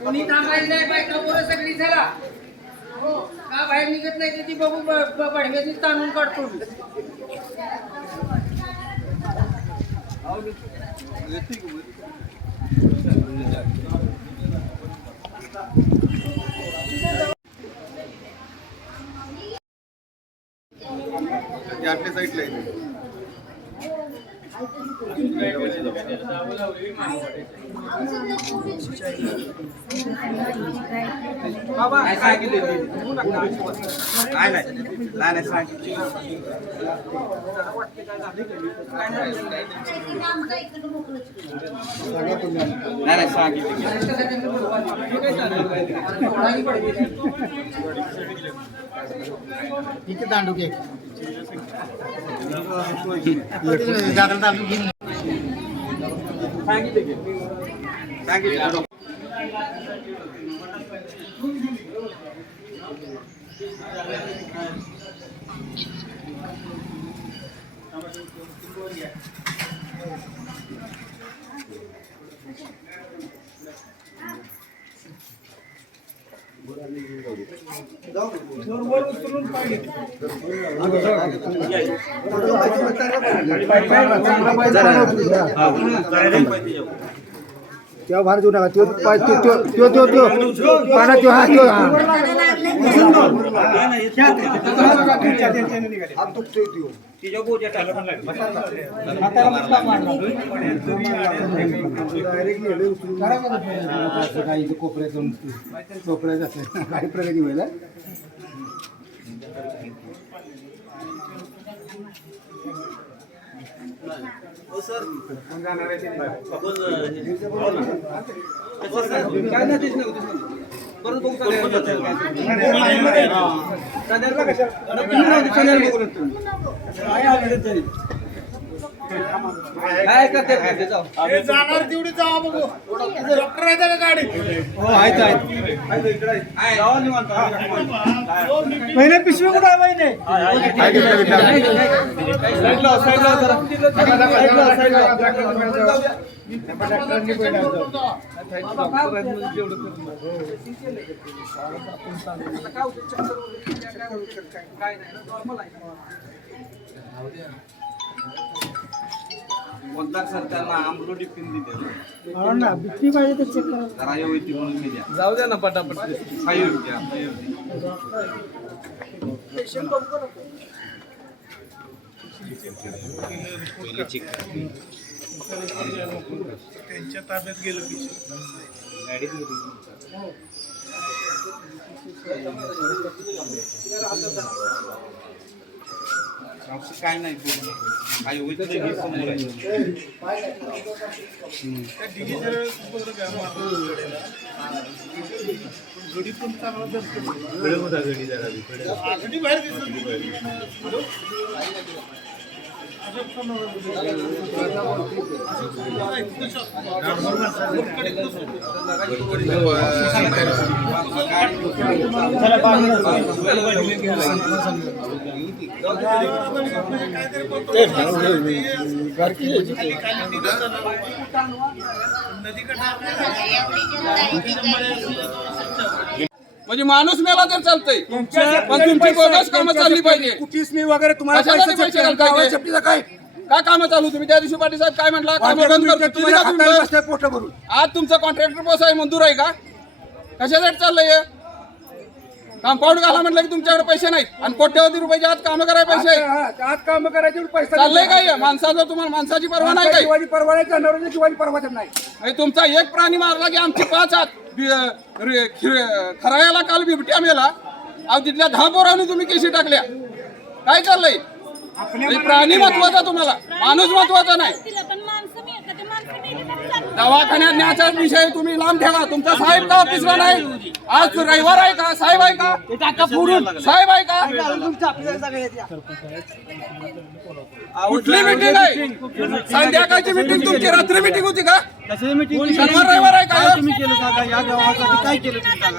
कोणी थांबायचं नाही, बायका पोरं सगळी चला. का बाहेर निघत नाही ती बघू बडव्याची ताणून काढतो. आपल्या साईडला आहे ठीक आहे दांडू घे तेव्हा भार देऊ नका पाना कोपऱ्यात जाते काही प्रगती होईल काय करते जाणार तेवढी जावा बघू डॉक्टर आहे का गाडी महिने पिशवी कुठे आहे महिने मतदार सरकारला आमलो टिफिन दिले ना बिक्री पाहिजे तर चेक करा जाऊ द्या ना पटापट त्यांच्या ताब्यात गेलं की काय नाही काही होईल गडी पण चांगला गडी बाहेर म्हणजे माणूस मेला तर चालतंय पण तुमची बोगस कामं चालली पाहिजे कुठलीच नाही वगैरे तुम्हाला काय का कामं चालू तुम्ही त्या दिवशी पाटील साहेब काय म्हटलं कामं बंद करतो केली का तुम्ही बंद? पोट भरून आज तुमचं कॉन्ट्रॅक्टर बस आहे मंजूर आहे का कशासाठी चाललंय कंपाऊंड घाला म्हटलं की तुमच्याकडे पैसे नाहीत आणि कोट्यवधी रुपयाचे आज कामं करायला पैसे आहेत. आज काम करायचे पैसा चाललंय काय माणसाचं तुम्हाला माणसाची परवा नाही काय शिवाजी परवा नाही जनावरांची शिवाजी परवा देत नाही आणि तुमचा एक प्राणी मारला की आमचे 5 हात खरायाला काल बिबट्या मेला अहो तिथल्या 10 पोरांनी तुम्ही केशी टाकल्या काय चाललंय प्राणी महत्वाचा तुम्हाला माणूस महत्वाचा नाही दवाखान्यात न्यायचा विषय तुम्ही लांब ठेवा तुमचा साहेब का ऑफिसला नाही आज रविवार आहे का साहेब आहे का साहेब आहे का कुठली मिटिंग आहे संध्याकाळची मिटिंग तुमची रात्री मिटिंग होती का शनिवार रविवार आहे का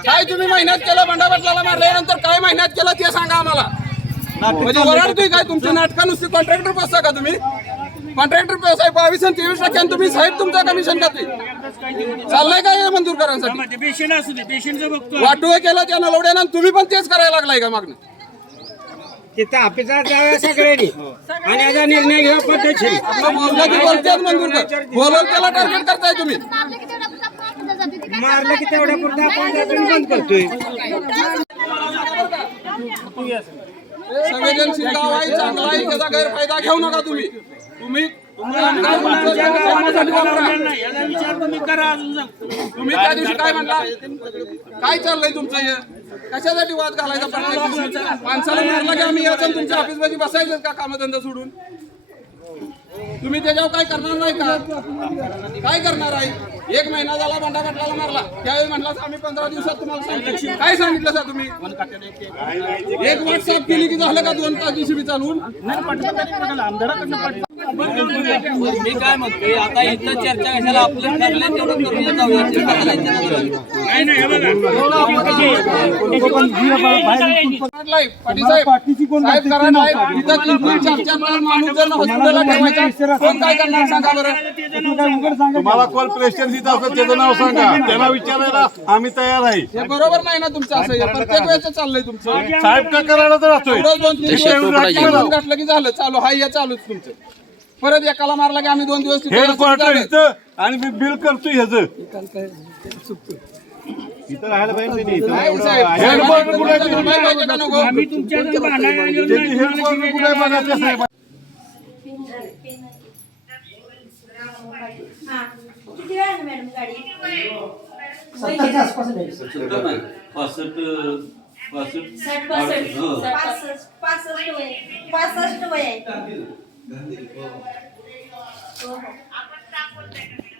काय तुम्ही महिन्यात केलं बंडाबटला मारल्यानंतर काय महिन्यात केलं ते सांगा आम्हाला म्हणजे वराडतोय काय तुमची नाटकं नुसती कॉन्ट्रॅक्टर बसता का तुम्ही कॉन्ट्रॅक्टर व्यवसाय 22 आणि 23% तुम्ही साहेब तुमचं कमिशन खाते चाललंय काय मंजूर करायसाठी वाटू केलं त्या नलवड्यानं तुम्ही पण तेच करायला लागलाय का मागणं तिथं ऑफिसात जाऊया सगळ्यांनी आणि याचा निर्णय घ्या पद्धतशीर बोललं की बोलतेच मंजूर कर बोलून त्याला टार्गेट करताय तुम्ही मारलं की तेवढ्या पुरता आपण बंद करतोय संवेदनशील गाव आहे चांगला आहे त्याचा गैरफायदा घेऊ नका तुम्ही तुम्ही तुम्ही त्या दिवशी काय म्हणला काय चाललंय तुमचं हे कशासाठी वाद घालायचा प्रत्येक दिवशी? माणसाला मारला की आम्ही याचं तुमच्या ऑफिस मध्ये बसायचं का कामधंदा सोडून तुम्ही त्याच्यावर काय करणार नाही का काय करणार आहे 1 महिना झाला बंडा पाटलाला मारला त्यावेळी म्हणला आम्ही 15 दिवसात तुम्हाला सांगितलं काय सांगितलं सर तुम्ही एक वाट साफ केली की झालं का 2 तास जीसीबी चालवून मी काय म्हणतोय आता इथं चर्चा कशाला आपलं ठरलं तेवढं करून जाऊया पाटील साहेब करा नाही इथं 3-4 तास माणूस जर हॉस्पिटलला ठेवायचा कोण काय करणार सांगा बरं तुम्हाला कॉल प्रेशर देत असं त्याचं नाव सांगा त्याला विचारायला आम्ही तयार आहे हे बरोबर नाही ना तुमचं असं हे प्रत्येक वेळेचं चाललंय तुमचं साहेब का करायला तर राहतोय 2-3 दिवस घातलं की झालं चालू हाय या चालूच तुमचं परत एकाला मारला की आम्ही 2 दिवस तिथे हेडक्वार्टर इथं आणि मी बिल करतोय ह्याचं इथं राहायला पाहिजे नाही नाही साहेब, हेडक्वार्टर कुठे आहे? तुम्हाला पाहिजे का नको? त्याची हेडक्वार्टर कुठे आहे बघा त्या साहेब किती वेळ आहे मॅडम गाडी 70च्या आसपास आहे. 65 वय आहे. हो, हो.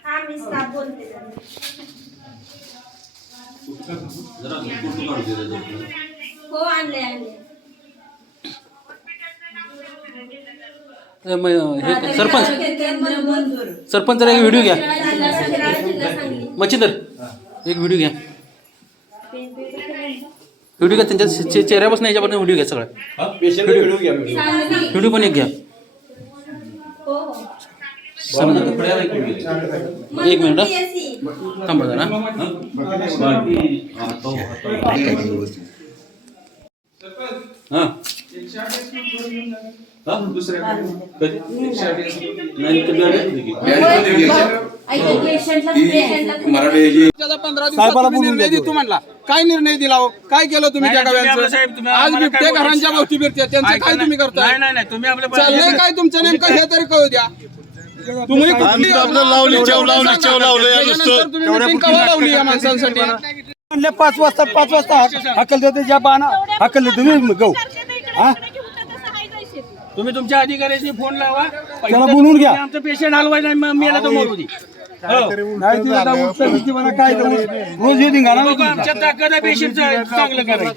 हा मी स्टाफ बोलते हो आणले सरपंच सरपंच जरा एक व्हिडिओ घ्या मच्छींदर एक व्हिडिओ घ्या त्यांच्या चेहऱ्यापासून याच्यापासून व्हिडिओ घ्या सगळं व्हिडिओ पण एक घ्या हो हो एक मिनिट थांबा जरा हां त्याचा 15 दिवसात तुम्ही निर्णय देतो म्हणला काय निर्णय दिला हो? काय केलं तुम्ही त्या गावांचं आज बिबटे घरांच्या भोवती फिरते त्यांचं काय तुम्ही करताय चाललंय काय तुमचं नेमकं हे तरी कळू द्या तुम्ही त्याच्यानंतर तुम्ही meeting केव्हा लावली या माणसांसाठी म्हणले 5 वाजता हकल देते ज्या बाणा हकल देते मी गहू तुम्ही तुमच्या अधिकाऱ्याशी फोन लावा त्याला बोलून घ्या आमचं पेशंट हलवायचं मेला तर मरू दे नाही ती आता उत्तर देते म्हणा काय तर रोज हे धिंगाणा बाबा, आमच्या ताकद आहे पेशंट चांगलं करायचं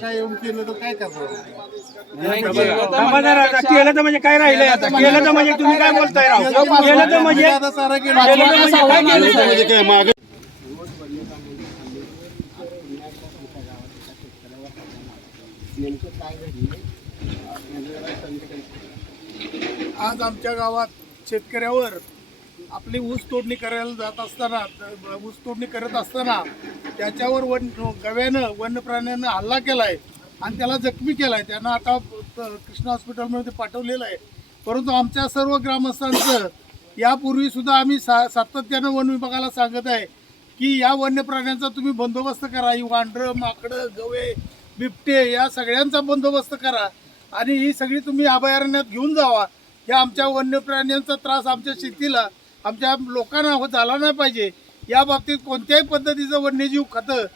केलं तर म्हणजे काय राहिलंय आता केलं तर म्हणजे तुम्ही काय बोलताय राव केलं तर म्हणजे म्हणजे काय मागे आज आमच्या गावात शेतकऱ्यावर आपली ऊस तोडणी करायला जात असताना ऊस तोडणी करत असताना त्याच्यावर गव्यानं वन्य प्राण्यानं हल्ला केलाय आणि त्याला जखमी केलाय त्यांना आता कृष्णा हॉस्पिटलमध्ये पाठवलेलं आहे परंतु आमच्या सर्व ग्रामस्थांचं यापूर्वी सुद्धा आम्ही सातत्यानं वन विभागाला सांगत आहे की या वन्य प्राण्यांचा तुम्ही बंदोबस्त करा. ही वांढरं, माकडं, गवे, बिबटे या सगळ्यांचा बंदोबस्त करा आणि ही सगळी तुम्ही अभयारण्यात घेऊन जावा. या आमच्या वन्य प्राण्यांचा त्रास आमच्या शेतीला, आमच्या लोकांना झाला नाही पाहिजे. या बाबतीत कोणत्याही पद्धतीचं वन्यजीव खातं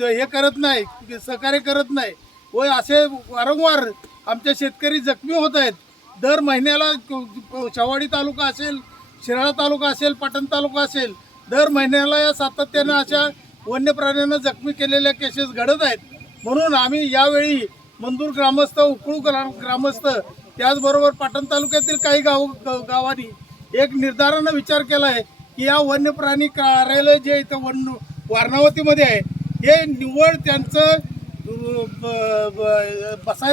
हे करत नाही, सहकार्य करत नाही व असे वारंवार आमचे शेतकरी जखमी होत आहेत. दर महिन्याला शेवाडी तालुका असेल, शिराळा तालुका असेल, पाटण तालुका असेल, दर महिन्याला या सातत्यानं अशा वन्य प्राण्यांना जखमी केलेल्या केसेस घडत आहेत. म्हणून आम्ही यावेळी मंदूर ग्रामस्थ, उकळू ग्रामस्थ, त्याचबरोबर पाटण तालुक्यातील काही गावांनी एक निर्धारानं विचार केला आहे की या वन्य प्राणी कार्यालय जे इथं वारणावतीमध्ये आहे हे निव्वळ त्यांचं बसाय